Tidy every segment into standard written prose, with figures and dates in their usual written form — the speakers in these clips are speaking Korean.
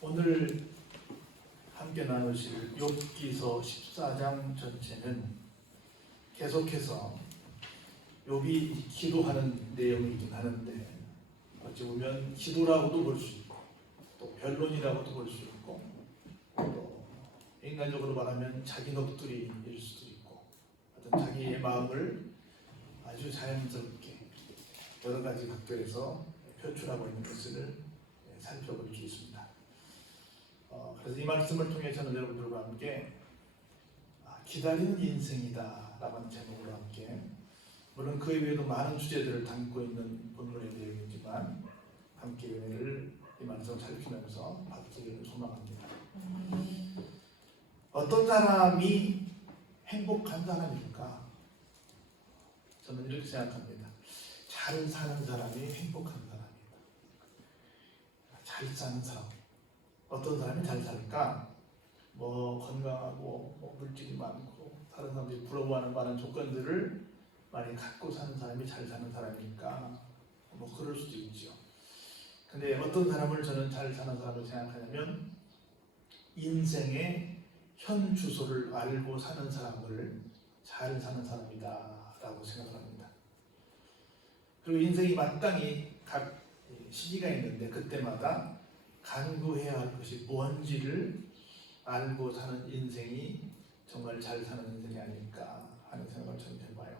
오늘 함께 나누실 욥기서 14장 전체는 계속해서 욥이 기도하는 내용이긴 하는데 어찌 보면 기도라고도 볼 수 있고 또 변론이라고도 볼 수 있고 또 인간적으로 말하면 자기 넋두리일 수도 있고 어떤 자기의 마음을 아주 자연스럽게 여러 가지 각도에서 표출하고 있는 것을 살펴볼 수 있습니다. 그래서 이 말씀을 통해 저는 여러분들과 함께 기다리는 인생이다 라는 제목으로 함께, 물론 그 이외에도 많은 주제들을 담고 있는 본문의 내용이지만 함께 은혜를 이 말씀을 살피면서 받기를 소망합니다. 어떤 사람이 행복한 사람일까? 저는 이렇게 생각합니다. 잘 사는 사람이 행복한 사람이다. 잘 사는 사람. 어떤 사람이 잘 살까? 건강하고 물질이 많고 다른 사람들이 부러워하는 많은 조건들을 많이 갖고 사는 사람이 잘 사는 사람이니까 그럴 수도 있죠. 근데 어떤 사람을 저는 잘 사는 사람으로 생각하냐면 인생의 현 주소를 알고 사는 사람을 잘 사는 사람이다 라고 생각합니다. 그리고 인생이 마땅히 각 시기가 있는데 그때마다 간구해야 할 것이 뭔지를 알고 사는 인생이 정말 잘 사는 인생이 아닐까 하는 생각을 좀 해봐요.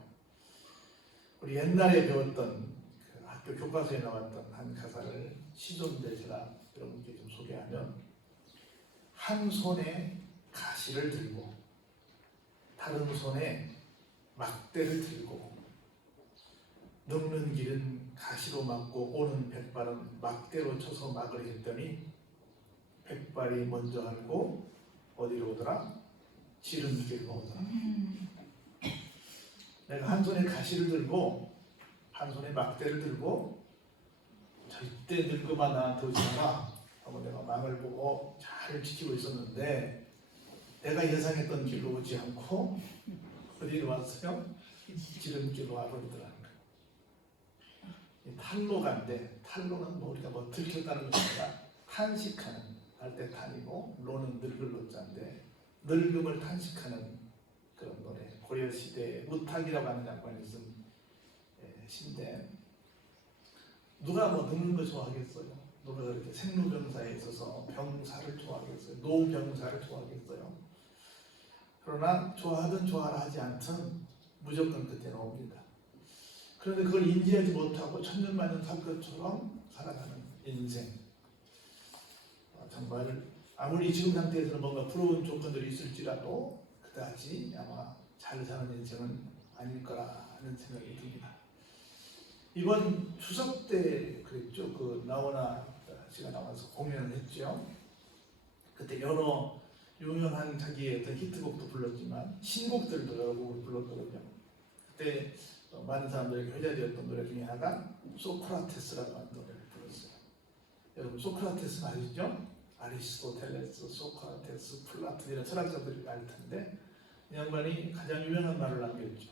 우리 옛날에 배웠던 그 학교 교과서에 나왔던 한 가사를 시조인데 제가 여러분께 좀 소개하면, 한 손에 가시를 들고 다른 손에 막대를 들고 늙는 길은 가시로 막고 오는 백발은 막대로 쳐서 막으려 했더니 백발이 먼저 알고 어디로 오더라? 지름길로 오더라. 내가 한 손에 가시를 들고 한 손에 막대를 들고 절대 늙어봐 나한테 오지 마라 하고 내가 망을 보고 잘 지키고 있었는데 내가 예상했던 길로 오지 않고 어디로 왔어요? 지름길로 와버리더라. 탈로간데, 탈로는 우리가 들켰다는 것입니다. 탄식하는, 할 때 탄이고 로는 늙을 로자인데 늙음을 탄식하는 그런 노래. 고려시대에 무탁이라고 하는 양반이 쓴 시인데, 누가 늙는 걸 좋아하겠어요? 누가 그렇게 생로병사에 있어서 병사를 좋아하겠어요? 노병사를 좋아하겠어요? 그러나 좋아하든 좋아라 하지 않든 무조건 그때 나옵니다. 그런데 그걸 인지하지 못하고 천년만년 살 것처럼 살아가는 인생. 정말 아무리 지금 상태에서는 뭔가 부러운 조건들이 있을지라도 그다지 아마 잘 사는 인생은 아닐 거라 하는 생각이 듭니다. 이번 추석 때 그랬죠. 그 나오나 씨가 나와서 공연을 했죠. 그때 여러 유명한 자기의 어떤 히트곡도 불렀지만 신곡들도 여러 곡을 불렀거든요. 그때 많은 사람들에게 회자되었던 노래 중에 하나가 소크라테스라고 하는 노래를 불렀어요. 여러분 소크라테스는 아시죠? 아리스토텔레스, 소크라테스, 플라톤 이런 철학자들이 알 텐데 이 양반이 가장 유명한 말을 남겼죠.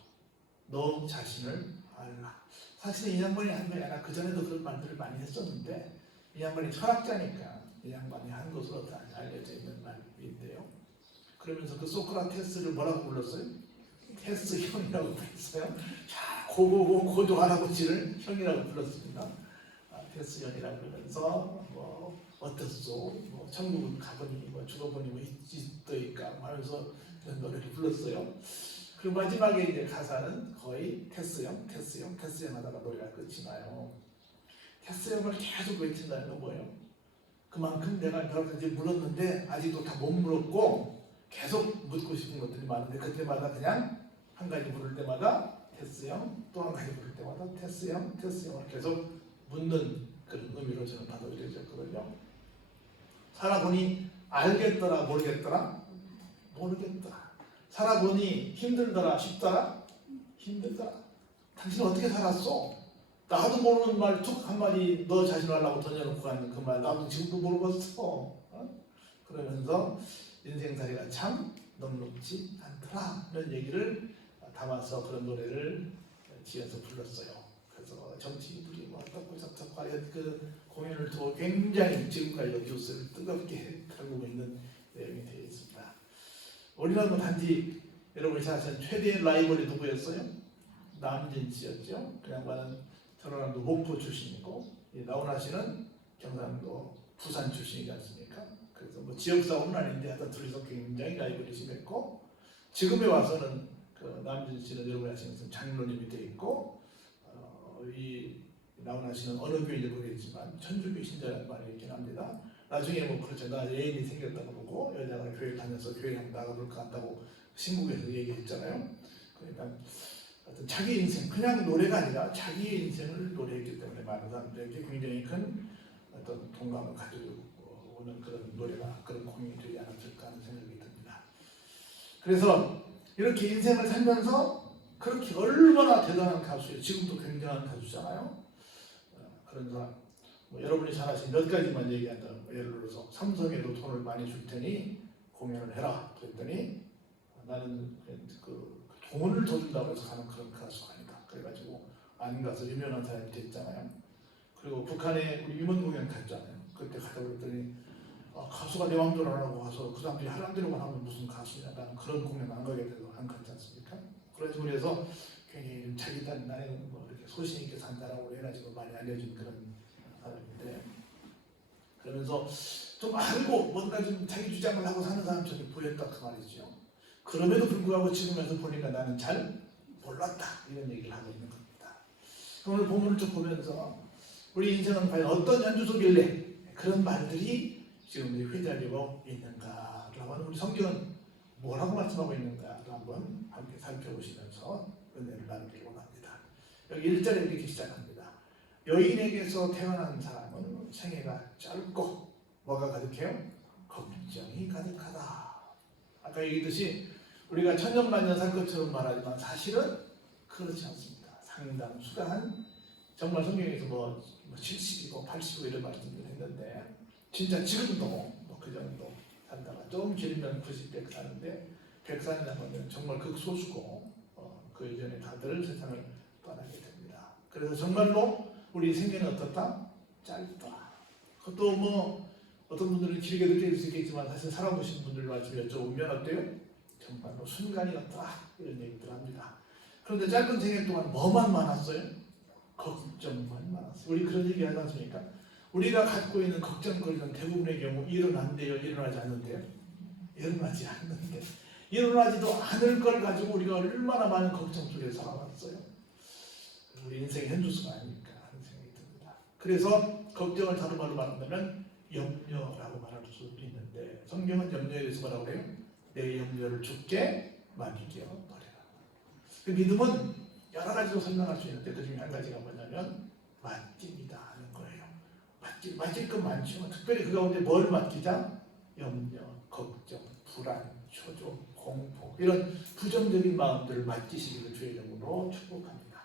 너 자신을 알라. 사실 이 양반이 한 게 아니라 그전에도 그런 말들을 많이 했었는데 이 양반이 철학자니까 이 양반이 한 것으로 다 알려져 있는 말인데요. 그러면서 그 소크라테스를 뭐라고 불렀어요? 테스 형이라고 불렀어요. 고고고 고조 할아버지를 형이라고 불렀습니다. 테스 형이라고 그러면서 어땠소? 천국은 가보니 죽어보니 있더이까 하면서 그런 노래를 불렀어요. 그 마지막에 이제 가사는 거의 테스 형 하다가 노래가 끝이 나요. 테스 형을 계속 외친다는 건 뭐예요? 그만큼 내가 여러 가지 물었는데 아직도 다 못 물었고 계속 묻고 싶은 것들이 많은데 그때마다 그냥 한 가지 물을 때마다 테스 형, 또 한 가지 물을 때마다 테스 형을 계속 묻는 그런 의미로 저는 받아들여졌거든요. 살아보니 알겠더라 모르겠더라? 모르겠더라. 살아보니 힘들더라 쉽더라? 힘들더라. 당신은 어떻게 살았어? 나도 모르는 말 툭 한마디 너 자신을 하려고 던져놓고 가는 그 말 나도 지금도 모르겠어. 그러면서 인생살이가 참 넉넉지 않더라 이런 얘기를 담아서 그런 노래를 지어서 불렀어요. 그래서 정치인들이 뭐 어떻고 저떻고 그 공연을 두고 굉장히 지금까지도 뉴스를 뜨겁게 다루고 있는 내용이 되어 있습니다. 우리는 뭐 단지 여러분이 잘 아시는 최대의 라이벌이 누구였어요? 남진 씨였죠. 그 양반은 전라남도 목포 출신이고 나훈아 씨는 경상도 부산 출신이지 않습니까? 그래서 뭐 지역 싸움은 아닌데 하여튼 둘이서 굉장히 라이벌이 심했고 지금에 와서는 그 남진 씨는 여러분이 아시는 것은 장로님이 되어 있고 이 나훈아 씨는 어느 교인지 모르겠지만 천주교 신자라는 말이 있긴 합니다. 나중에 뭐 그렇죠. 나 애인이 생겼다고 보고 여자가 교회 다녀서 교회 한번 나가볼까 한다고 신국에서 얘기했잖아요. 그러니까 어떤 자기 인생, 그냥 노래가 아니라 자기의 인생을 노래했기 때문에 많은 사람들에게 굉장히 큰 어떤 동감을 가지고 오는 그런 노래가 그런 공연이 되지 않았을까 하는 생각이 듭니다. 그래서 이렇게 인생을 살면서 그렇게 얼마나 대단한 가수예요. 지금도 굉장한 가수잖아요. 그런 사람, 뭐 여러분이 잘 아시는 몇 가지만 얘기한다면 예를 들어서 삼성에도 돈을 많이 줄 테니 공연을 해라 그랬더니 나는 그 돈을 더 준다고 해서 가는 그런 가수가 아니다. 그래가지고 안 가서 유명한 사람이 됐잖아요. 그리고 북한에 우리 임원 공연 갔잖아요. 그때 가다 그랬더니 가수가 내 마음대로 안 하고 가서 그 사람들이 하라는 대로만 하면 무슨 가수냐. 나는 그런 공연 안 가게 돼서 안 갔지 않습니까? 그래서 괜히 자기들 나는 뭐 이렇게 소신 있게 산다라고 해가지고 많이 알려진 그런 사람인데 그러면서 좀 알고 뭔가 좀 자기 주장을 하고 사는 사람처럼 보였다 그 말이죠. 그럼에도 불구하고 지금 와서 보니까 나는 잘 몰랐다 이런 얘기를 하고 있는 겁니다. 오늘 본문을 쭉 보면서 우리 인생은 과연 어떤 연주소길래 그런 말들이 지금 휘날리고 있는가라고 하는 우리 성경은 뭐라고 말씀하고 있는가를 한번 함께 살펴보시면서 은혜를 나누길 원합니다. 여기 1절에 이렇게 시작합니다. 여인에게서 태어난 사람은 생애가 짧고 뭐가 가득해요? 걱정이 가득하다. 아까 얘기했듯이 우리가 천년만년 살 것처럼 말하지만 사실은 그렇지 않습니다. 상당수가 한 정말 성경에서 뭐 70이고 80이고 이런 말씀을 했는데 진짜 지금도 뭐 그 정도 산다가 좀 길면 90, 100 사는데 100 산다면 정말 극소수고 그 이전에 다들 세상을 떠나게 됩니다. 그래서 정말로 우리 생애는 어떻다? 짧다. 그것도 뭐 어떤 분들은 길게 느낄 수 있겠지만 사실 살아보신 분들 말씀 여쭤보면 어때요? 정말로 순간이었다 이런 얘기들 합니다. 그런데 짧은 생애 동안 뭐만 많았어요? 걱정만 많았어요. 우리 그런 얘기 하지 않습니까? 우리가 갖고 있는 걱정거리는 대부분의 경우 일어난대요? 일어나지 않는데요? 일어나지 않는데 일어나지도 않을 걸 가지고 우리가 얼마나 많은 걱정 속에 살아왔어요. 우리 인생의 현주소가 아닙니까 하는 생각이 듭니다. 그래서 걱정을 다른 말로 말한다면 염려라고 말할 수 있는데 성경은 염려에 대해서 뭐라고 그래요? 내 염려를 주께 맡기게 버리라. 그 믿음은 여러 가지로 설명할 수 있는데 그 중에 한 가지가 뭐냐면 맡깁니다 하는 거예요. 맡길 건 많지만 특별히 그 가운데 뭘 맡기자? 염려, 걱정, 불안, 초조, 공포 이런 부정적인 마음들을 맡기시기를 주의 이름으로 축복합니다.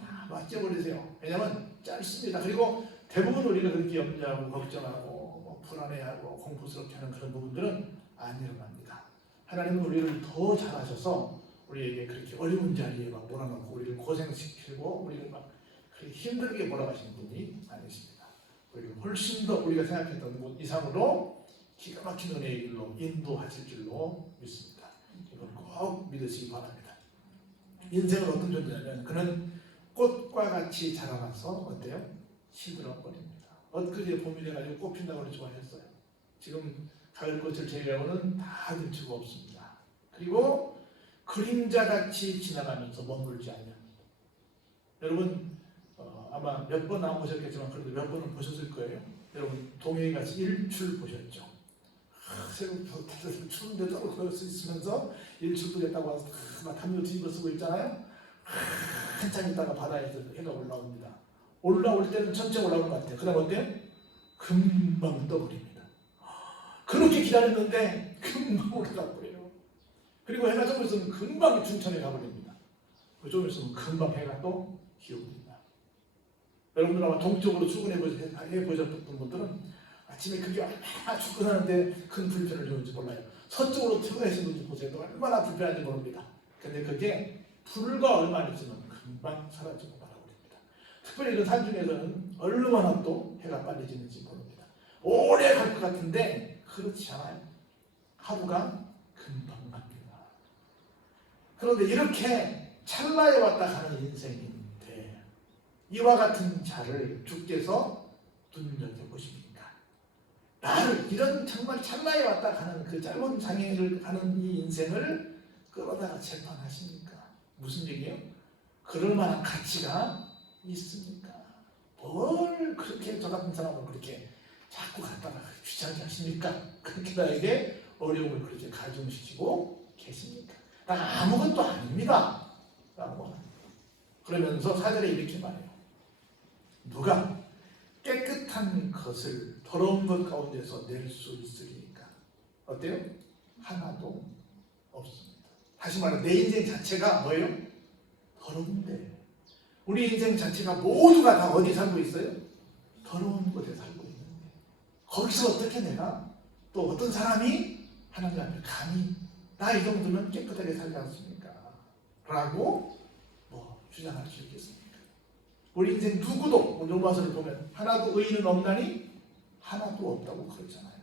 다 맡겨버리세요. 왜냐하면 짧습니다. 그리고 대부분 우리가 그렇게 염려하고 걱정하고 불안해하고 공포스럽게 하는 그런 부분들은 안 일어납니다. 하나님은 우리를 더 잘하셔서 우리에게 그렇게 어려운 자리에 막 몰아넣고 우리를 고생시키고 우리를 막 그렇게 힘들게 몰아가시는 분이 아니십니다. 우리를 훨씬 더 우리가 생각했던 것 이상으로 기가 막힌 은혜의 길로 인도하실 줄로 믿습니다. 이걸 꼭 믿으시기 바랍니다. 인생은 어떤 존재냐면 그는 꽃과 같이 자라나서 어때요? 시들어버립니다. 엊그제 봄이 돼가지고 꽃 핀다고 그래 좋아했어요. 지금 가을꽃을 제외하고는 다 눈치가 없습니다. 그리고 그림자같이 지나가면서 머물지 않습니다. 여러분 아마 몇 번 안 보셨겠지만 그래도 몇 번은 보셨을 거예요. 여러분 동해같이 일출 보셨죠? 새벽부터 추운데도 그럴 수 있으면서 일출 보겠다고 와서 막 담요 뒤집어 쓰고 있잖아요. 한참 있다가 바다에서 해가 올라옵니다. 올라올 때는 천천히 올라오는 것 같아요. 그 다음 어때요? 금방 떠버립니다. 그렇게 기다렸는데 금방 올라가 버려요. 그리고 해가 좀 있으면 금방 중천에 가버립니다. 좀 있으면 금방 해가 또 기울입니다. 여러분들 아마 동쪽으로 출근해 보셨던 분들은 아침에 그게 얼마나 출근하는데 큰 불편을 주는지 몰라요. 서쪽으로 퇴근하시는 분들 보세요. 얼마나 불편한지 모릅니다. 근데 그게 불과 얼마 안 있으면 금방 사라지고 말아버립니다. 특별히 이런 산 중에서는 얼마나 또 해가 빨리 지는지 모릅니다. 오래 갈 것 같은데 그렇지 않아요. 하루가 금방 갑니다. 그런데 이렇게 찰나에 왔다 가는 인생인데 이와 같은 자를 주께서 눈여겨보십니까? 나를 이런 정말 찰나에 왔다 가는 그 짧은 장애를 가는 이 인생을 끌어다가 재판하십니까? 무슨 얘기예요? 그럴 만한 가치가 있습니까? 뭘 그렇게 저 같은 사람을 그렇게 자꾸 갖다가 귀찮게 하십니까? 그렇게 나에게 어려움을 그렇게 가중시키고 계십니까? 나 아무것도 아닙니다. 라고 그러면서 사절에 이렇게 말해요. 누가 깨끗한 것을 더러운 것 가운데서 낼 수 있으리까? 어때요? 하나도 없습니다. 다시 말해 내 인생 자체가 뭐예요? 더러운데 우리 인생 자체가 모두가 다 어디 살고 있어요? 더러운 곳에 살고 있는데 거기서 어떻게 내가 또 어떤 사람이 하나님 앞에 감히 나 이 정도면 깨끗하게 살지 않습니까? 라고 주장할 수 있겠습니까? 우리 인생 누구도 로마서를 보면 하나도 의인은 없나니 하나도 없다고 그러잖아요.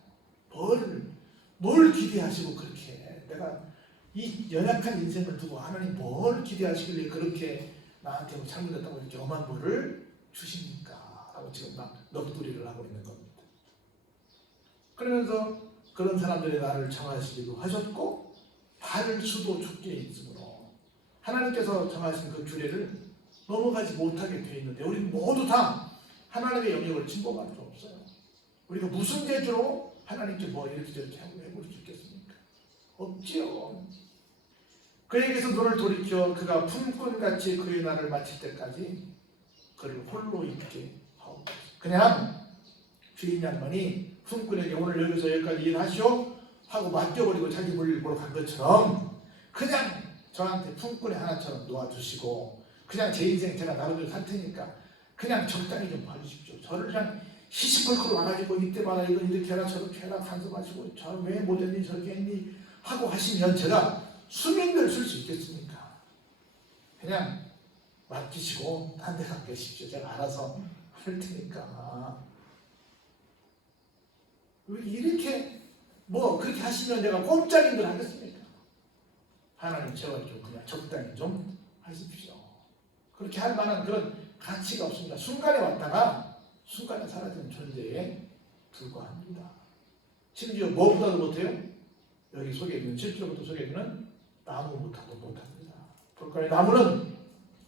뭘 기대하시고 그렇게 내가 이 연약한 인생을 두고 하나님 뭘 기대하시길래 그렇게 나한테 잘못했다고 이렇게 엄한 벌을 주십니까? 라고 지금 막 넋두리를 하고 있는 겁니다. 그러면서 그런 사람들의 나를 정하시기도 하셨고 다를 수도 죽게 있으므로 하나님께서 정하신 그 규례를 넘어가지 못하게 되어 있는데 우리는 모두 다 하나님의 영역을 침범할 수 없어요. 우리가 무슨 재주로 하나님께 이렇게 저렇게 하고 해볼 수 있겠습니까? 없지요. 그에게서 눈을 돌이켜 그가 품꾼같이 그의 날을 마칠 때까지 그를 홀로 있게 하옵소서. 그냥 주인 양반이 품꾼에게 오늘 여기서 여기까지 일하시오 하고 맡겨버리고 자기 볼일 보러 간 것처럼 그냥 저한테 품꾼의 하나처럼 놓아주시고 그냥 제 인생 제가 나름대로 살 테니까 그냥 적당히 좀 봐주십시오. 저를 그냥 시시콜콜 와가지고 이때 봐라 이건 이렇게 해라 저렇게 해라 간섭하시고 저 왜 못했니 저렇게 했니 하고 하시면 제가 수명을 쓸 수 있겠습니까? 그냥 맡기시고 딴 데 가 계십시오. 제가 알아서 할 테니까. 왜 이렇게 그렇게 하시면 내가 꼼짝인 걸 하겠습니까? 하나님 제발 좀 그냥 적당히 좀 하십시오. 그렇게 할 만한 그런 가치가 없습니다. 순간에 왔다가 순간에 사라지는 존재에 불과합니다. 심지어 무엇보다도 못해요? 여기 소개해주는 7절부터 소개해주는 나무부터도 못합니다. 불과의 나무는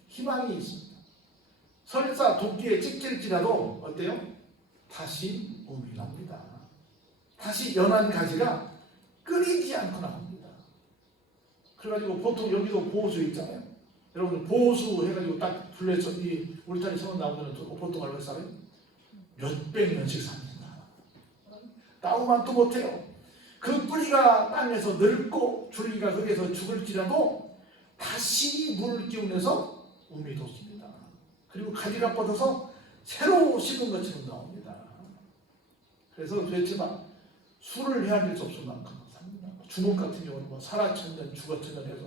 희망이 있습니다. 설사 도끼에 찍힐지라도 어때요? 다시 봄이 납니다. 다시 연한 가지가 끊이지 않고 나옵니다. 그래가지고 보통 여기도 보호수 있잖아요. 여러분 보호수 해가지고 딱 둘레서 이 울타리 세워 나오면 보통 얼마 싸요? 몇백 년씩 삽니다. 나무만 또 못해요. 그 뿌리가 땅에서 늙고 줄기가 거기에서 죽을지라도 다시 물을 기운해서 움이 돋습니다. 그리고 가지가 뻗어서 새로 심은 것처럼 나옵니다. 그래서 도대체 술을 헤아릴 수 없을 만큼 삽니다. 주먹 같은 경우는 살아천년 죽어천년 해서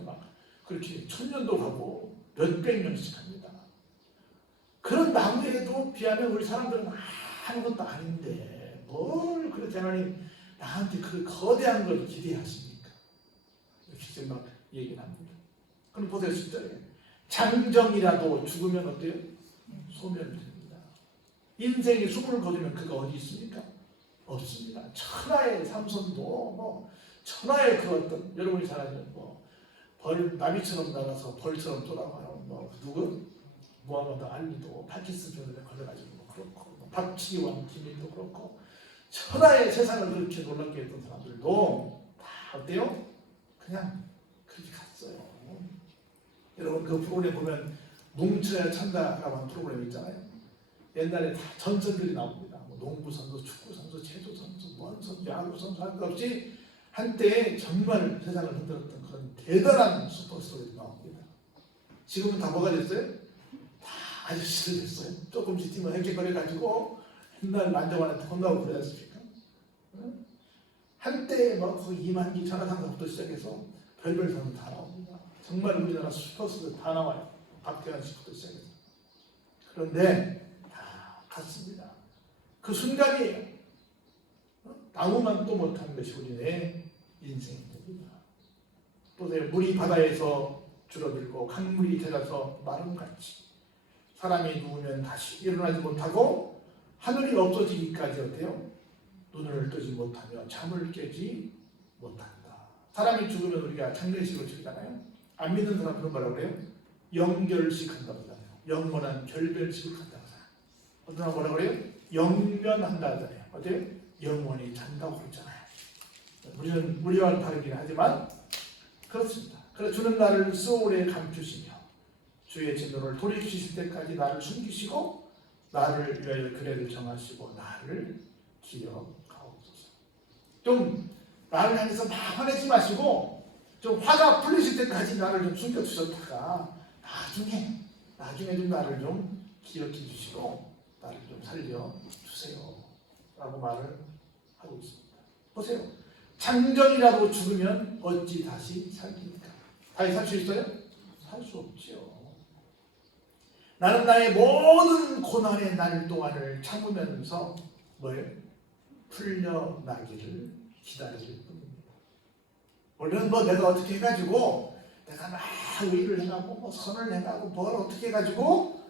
그렇게 천년도 가고 몇백 년씩 합니다. 그런 나무에도 비하면 우리 사람들은 아무것도 아닌데 뭘 그렇게 하나님 나한테 그 거대한 걸 기대하십니까? 이렇게 지금 얘기를 합니다. 그럼 보세요 10절에 장정이라도 죽으면 어때요? 소멸됩니다. 인생의 숨을 거두면 그가 어디 있습니까? 없습니다. 천하의 삼손도 천하의 그 어떤 여러분이 잘 아시는 나비처럼 날아서 벌처럼 돌아가요. 누구? 무하마드 알리도 파키스탄에 걸려가지고 그렇고 박치기 왕 김일도 그렇고 천하의 세상을 그렇게 놀랍게 했던 사람들도 다 어때요? 그냥 그렇게 갔어요. 여러분 그 프로그램 보면 뭉쳐야 찬다라고 하는 프로그램 있잖아요. 옛날에 다 전선들이 나옵니다. 농구 선수, 축구 선수, 체조 선수, 무한 선수, 야구 선수 할 것 없이 한때 정말 세상을 흔들었던 그런 대단한 슈퍼스타들이 나옵니다. 지금은 다 뭐가 됐어요? 다 아저씨들 됐어요. 조금씩 뛰면 헥헥거려가지고 옛날 만져만한테 혼나고 그러지 않습니까? 한때 거의 이만기 천하상사부터 시작해서 별별 사람 다 나옵니다. 정말 우리나라 슈퍼스타들 다 나와요. 박태환 씨부터 시작해서. 그런데 다 갔습니다. 그 순간이에요. 아무만도 못한 것이 우리의 인생입니다. 보세요. 물이 바다에서 줄어들고 강물이 ter어서 마름같이 사람이 누우면 다시 일어나지 못하고 하늘이 없어지기까지 어때요? 눈을 뜨지 못하며 잠을 깨지 못한다. 사람이 죽으면 우리가 장례식을 치르잖아요. 안 믿는 사람들은 뭐라고 그래요? 영결식 한다고 하잖아요. 영원한 결별식을 한다고 하잖아요. 어떤 사람 뭐라고 그래요? 영면한다 하잖아요. 어때요? 영원히 잔다고 그러잖아요. 우리는 우리와는 다르긴 하지만 그렇습니다. 그래서 주는 나를 소울에 감추시며 주의 진노를 돌이키실 때까지 나를 숨기시고 나를 위하여 그래를 정하시고 나를 기억하옵소서. 좀 나를 향해서 막 화내지 마시고 좀 화가 풀리실 때까지 나를 좀 숨겨두셨다가 나중에 좀 나를 좀 기억해 주시고 나를 좀 살려주세요 라고 말을 하고 있습니다. 보세요. 장정이라도 죽으면 어찌 다시 살립니까? 다시 살 수 있어요? 살 수 없지요. 나는 나의 모든 고난의 날 동안을 참으면서 뭐예요? 풀려나기를 기다릴 뿐입니다. 원래는 내가 어떻게 해가지고 내가 막 의를 해가고 선을 해가고 뭘 어떻게 해가지고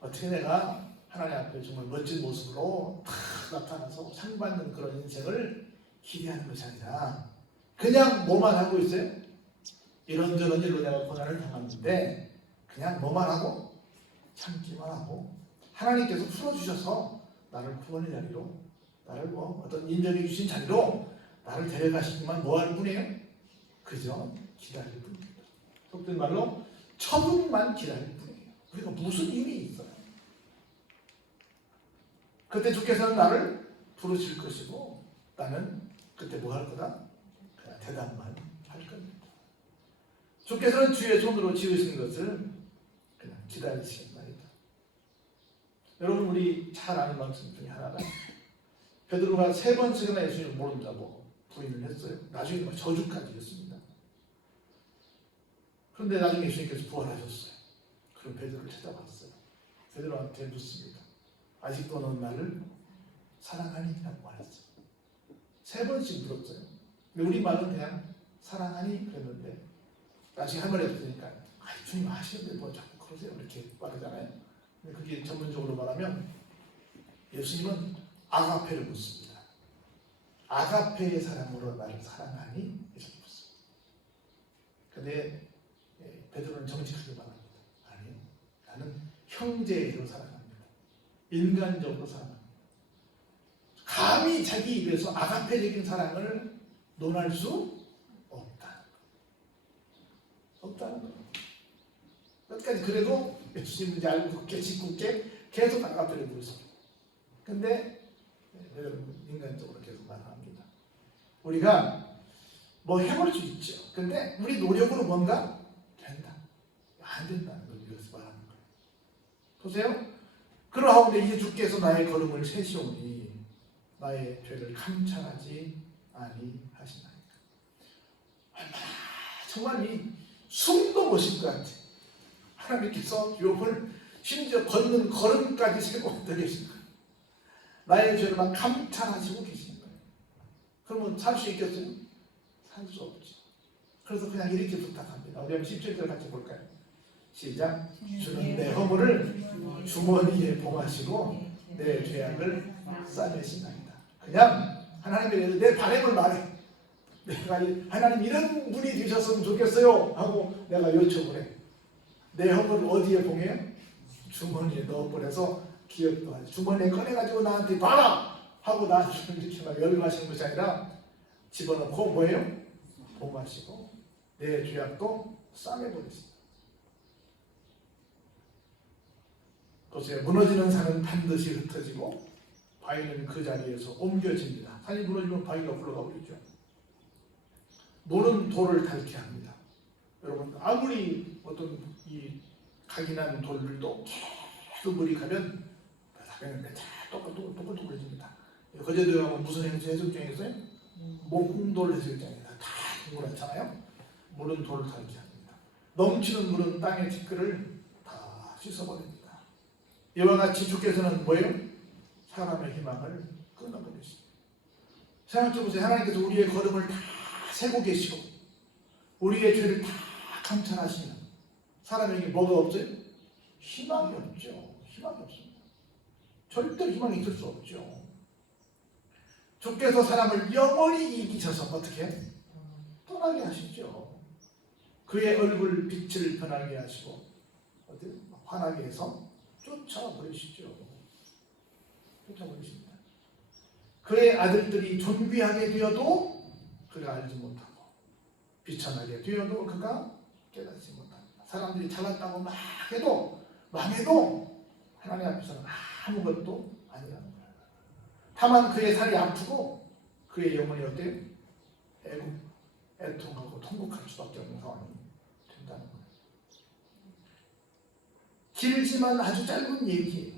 어떻게 내가 하나님 앞에 정말 멋진 모습으로 탁 나타나서 상 받는 그런 인생을 기대하는 것이 아니라 그냥 뭐만 하고 있어요? 이런저런 일로 내가 고난을 당했는데 그냥 뭐만 하고 참기만 하고 하나님께서 풀어주셔서 나를 구원의 자리로 나를 어떤 인정해 주신 자리로 나를 데려가시기만 뭐할 뿐이에요? 그저 기다릴 뿐입니다. 속된 말로 처분만 기다릴 뿐이에요. 우리가 무슨 힘이 있어요? 그때 주께서는 나를 부르실 것이고 나는 그때 뭐 할 거다? 그냥 대답만 할 겁니다. 주께서는 주의 손으로 지으신 것을 그냥 기다리시는 말이다. 여러분 우리 잘 아는 말씀 중에 하나가 베드로가 3번씩이나 예수님을 모른다고 부인을 했어요. 나중에 저주까지 했습니다. 그런데 나중에 예수님께서 부활하셨어요. 그럼 베드로를 찾아봤어요. 베드로한테 묻습니다. 아직도 넌 나를 사랑하니? 라고 말했어요. 3번씩 물었어요. 근데 우리 말은 그냥 사랑하니? 그랬는데 나중에 할 말이 없으니까 주님 아시는데 뭐 자꾸 그러세요? 이렇게 말하잖아요. 근데 그게 전문적으로 말하면 예수님은 아가페를 묻습니다. 아가페의 사랑으로 나를 사랑하니? 이렇게 묻습니다. 근데 베드로는 정직하게 말합니다. 아니요. 나는 형제로 사랑합니다. 인간적으로 사랑합니다. 감히 자기 입에서 아가페적인 사랑을 논할 수 없다는 거예요. 끝까지 그래도 예수님인지 알고 굳게 짓궂게 계속 아가페를 부르십니다. 근데 여러분 인간적으로 계속 말합니다. 우리가 뭐 해볼 수 있죠. 근데 우리 노력으로 뭔가 된다. 안 된다는 걸 이것을 말하는 거예요. 보세요. 그러하오니 이제 주께서 나의 걸음을 세시오니 나의 죄를 감찰하지 아니하시나이까. 얼마나 정말 이 숨도 못 쉴 것 같아. 하나님께서 욥을 심지어 걷는 걸음까지 세고 계신 거예요. 나의 죄를 막 감찰하시고 계신 거예요. 그러면 살 수 있겠어요? 살 수 없죠. 그래서 그냥 이렇게 부탁합니다. 우리 한번 10절을 같이 볼까요? 시작. 주는 내 허물을 주머니에 봉하시고 내 죄악을 싸매시나이다. 그냥 하나님께 내 바람을 말해. 내가 하나님 이런 분이 되셨으면 좋겠어요 하고 내가 요청을 해. 내 허물을 어디에 봉해요? 주머니에 넣어버려서 기억도 하지. 주머니에 꺼내가지고 나한테 봐라 하고 나한테 이렇게 막 열마시는 것이 아니라 집어넣고 뭐예요? 봉하시고 내 죄악도 싸매버리십니다. 보세요. 무너지는 산은 반드시 흩어지고 바위는 그 자리에서 옮겨집니다. 산이 무너지면 바위가 흘러가 버리죠. 노는 돌을 닳게 합니다. 여러분 아무리 어떤 이 각인한 돌들도 계속 물이 가면 똑똑똑똑해집니다. 거제도에 가면 무슨 해수욕장이 있어요? 목동돌 해수욕장입니다. 다 동그랗잖아요. 물은 돌을 닳게 합니다. 넘치는 물은 땅의 티끌을 다 씻어버립니다. 이와 같이 주께서는 뭐예요? 사람의 희망을 끊어버리십니다. 생각해보세요. 하나님께서 우리의 걸음을 다 세고 계시고 우리의 죄를 다 감찰하시면 사람에게 뭐가 없어요? 희망이 없죠. 희망이 없습니다. 절대 희망이 있을 수 없죠. 주께서 사람을 영원히 이기셔서 어떻게? 떠나게 하시죠. 그의 얼굴 빛을 변하게 하시고 어디? 화나게 해서 쫓아버리시죠. 쫓아버리십니다. 그의 아들들이 존귀하게 되어도 그가 알지 못하고 비천하게 되어도 그가 깨닫지 못합니다. 사람들이 잘났다고 막 해도 망해도 하나님 앞에서는 아무것도 아니라는 거예요. 다만 그의 살이 아프고 그의 영혼이 어때요? 애통하고 통곡할 수밖에 없는 상황이 된다는 거예요. 길지만 아주 짧은 얘기예요.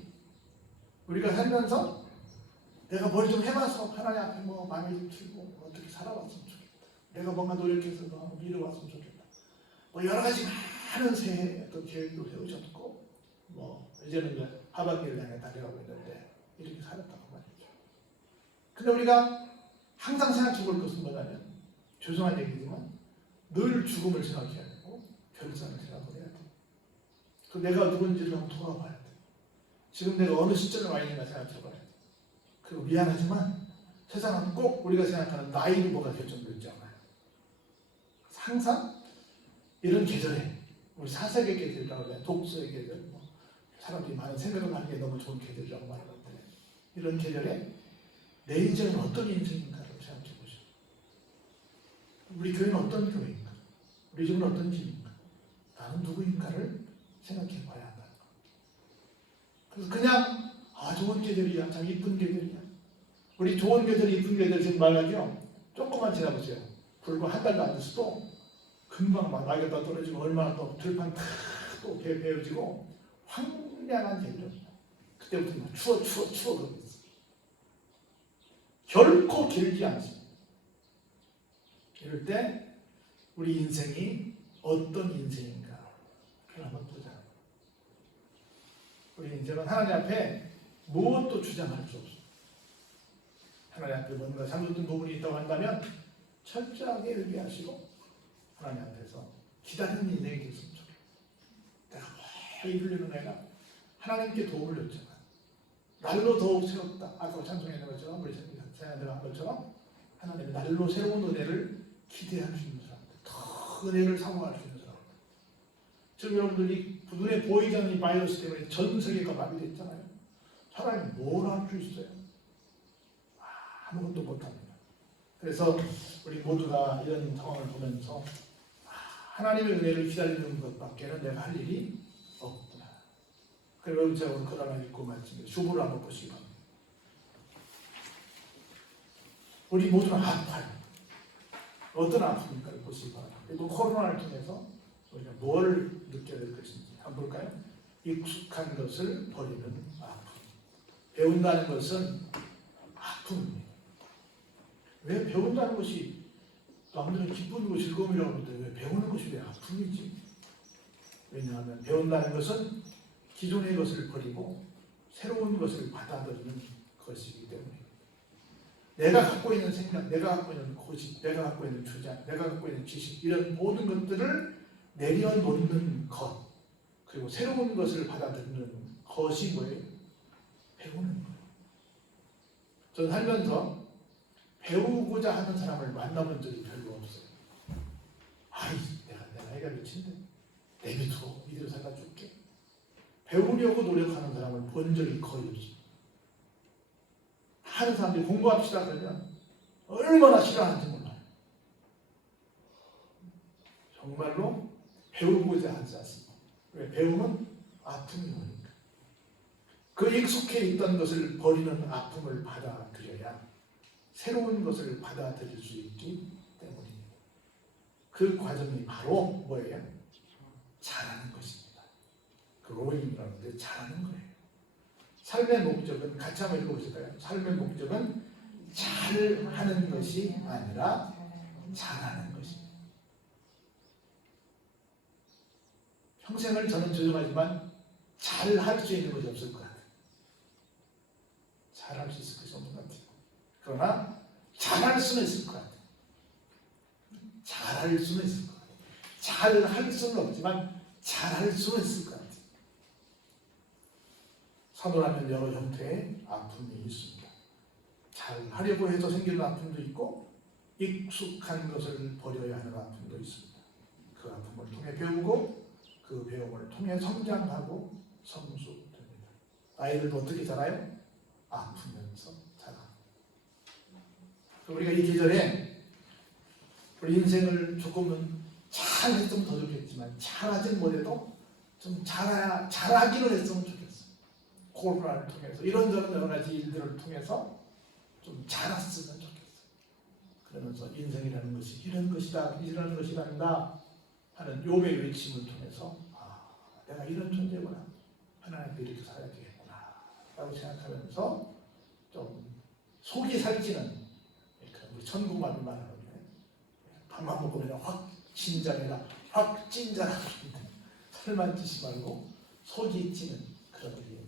우리가 살면서 내가 뭘 좀 해봐서 하나님 앞에 뭐 마음에 들고 어떻게 살아왔으면 좋겠다. 내가 뭔가 노력해서 뭐 미뤄왔으면 좋겠다. 뭐 여러 가지 많은 새해 어떤 계획도 세우셨고 뭐 이제는 이제 하반기를 향해 달려가고 있는데 이렇게 살았다고 말이죠. 근데 우리가 항상 생각해 볼 것은 뭐냐면 죄송한 얘기지만 늘 죽음을 생각해야 되고 별상을 생각을 해야 돼. 그 내가 누군지를 한번 돌아봐야 돼. 지금 내가 어느 시점에 와 있는가 생각해 봐야 돼. 그리고 미안하지만 세상은 꼭 우리가 생각하는 나이로 뭐가 결정되지 않아요. 항상 이런 계절에 우리 사색의 계절이라고 해요. 독서의 계절, 뭐 사람들이 많은 생각을 하는 게 너무 좋은 계절이라고 말하는데 이런 계절에 내 인생은 어떤 인생인가를 생각해 보시오. 우리 교회는 어떤 교회인가? 우리 집은 어떤 집인가? 나는 누구인가를 생각해 봐야 한다. 그래서 그냥 좋은 계절이야, 참 이쁜 계절이야. 우리 좋은 계절, 이쁜 계절 지금 말하죠. 조금만 지나보세요. 불과 한 달도 안 됐어도 금방 막 낙엽다 떨어지고 얼마나 또 들판 탁또 베어지고 황량한 계절입니다. 그때부터 막 추워 그러고 있어요. 결코 길지 않습니다. 이럴 때 우리 인생이 어떤 인생인가 그걸 한번 보자. 우리 인생은 하나님 앞에 무엇도 주장할 수 없습니다. 하나님 앞에 뭔가 잘못된 부분이 있다고 한다면 철저하게 회개하시고 하나님 앞에서 기다리는 인생이 됐으면 좋겠다. 내가 뭐 이루려는 내가 하나님께 도움을 요청한 날로 더욱 새롭다. 아까 찬송했는 것처럼 우리 자녀들 한 것처럼 하나님의 날로 새로운 은혜를 기대할 수 있는 사람들, 더 은혜를 사모할 수 있는 사람들. 지금 여러분들이 눈에 보이지 않는 이 바이러스 때문에 전 세계가 마비됐잖아요. 사람이 뭘 할 수 있어요? 아무것도 못합니다. 그래서 우리 모두가 이런 상황을 보면서 하나님의 은혜를 기다리는 것밖에는 내가 할 일이 없구나. 그리고 제가 오늘 글 하나 읽고 말씀드린 주보를 한번 보시기 바랍니다. 우리 모두는 아파요. 어떤 아픔인가를 보시기 바랍니다. 또 코로나를 통해서 우리가 뭘 느껴야 될 것인지 한번 볼까요? 익숙한 것을 버리는 아픔. 배운다는 것은 아픔입니다. 왜 배운다는 것이 남들은 기쁨이고 즐거움이라고 하는데 왜 배우는 것이 왜 아픔이지? 왜냐하면 배운다는 것은 기존의 것을 버리고 새로운 것을 받아들이는 것이기 때문입니다. 내가 갖고 있는 생각, 내가 갖고 있는 고집, 내가 갖고 있는 주장, 내가 갖고 있는 지식 이런 모든 것들을 내려놓는 것 그리고 새로운 것을 받아들이는 것이 뭐예요? 배우는 거예요. 저는 살면서 배우고자 하는 사람을 만나본 적이 별로 없어요. 내가 애가 미친데 내비두고 이대로 살다 줄게. 배우려고 노력하는 사람을 본 적이 거의 없어요. 하는 사람들이 공부합시다 그러면 얼마나 싫어하는지 몰라요. 정말로 배우고자 하지 않습니다. 왜? 배움은 아픔이 오니까. 그 익숙해 있던 것을 버리는 아픔을 받아들여야 새로운 것을 받아들일 수 있기 때문입니다. 그 과정이 바로 뭐예요? 잘하는 것입니다. 그 로잉이라는 게 잘하는 거예요. 삶의 목적은 같이 한번 읽어보실까요? 삶의 목적은 잘하는 것이 아니라 잘하는 것입니다. 평생을 저는 조종하지만 잘할 수 있는 것이 없을 것 같아요. 잘할 수 있을 것이 없는 것 같아요. 그러나 잘할 수는 있을 것 같아요. 잘할 수는 있을 것 같아요. 잘할 수는 없지만 잘할 수는 있을 것 같아요. 사도라면 여러 형태의 아픔이 있습니다. 잘하려고 해서 생기는 아픔도 있고 익숙한 것을 버려야 하는 아픔도 있습니다. 그 아픔을 통해 배우고 그 배움을 통해 성장하고 성숙됩니다. 아이들도 어떻게 자라요? 아프면서 자라. 우리가 이 계절에 우리 인생을 조금은 잘했으면 더 좋겠지만 잘하진 못해도 좀 잘하기로 했으면 좋겠어요. 코로나를 통해서 이런저런 여러 가지 일들을 통해서 좀 자랐으면 좋겠어요. 그러면서 인생이라는 것이 이런 것이다, 이런 것이란다 하는 욥의 외침을 통해서 내가 이런 존재구나, 하나님께 이렇게 살아야 되겠구나 라고 생각하면서 좀 속이 살찌는, 우리 천국만이 말하는 밥만 먹고 그냥 확 진짜라 확 찐자라 살만 찌지 말고 속이 찌는 그런 일이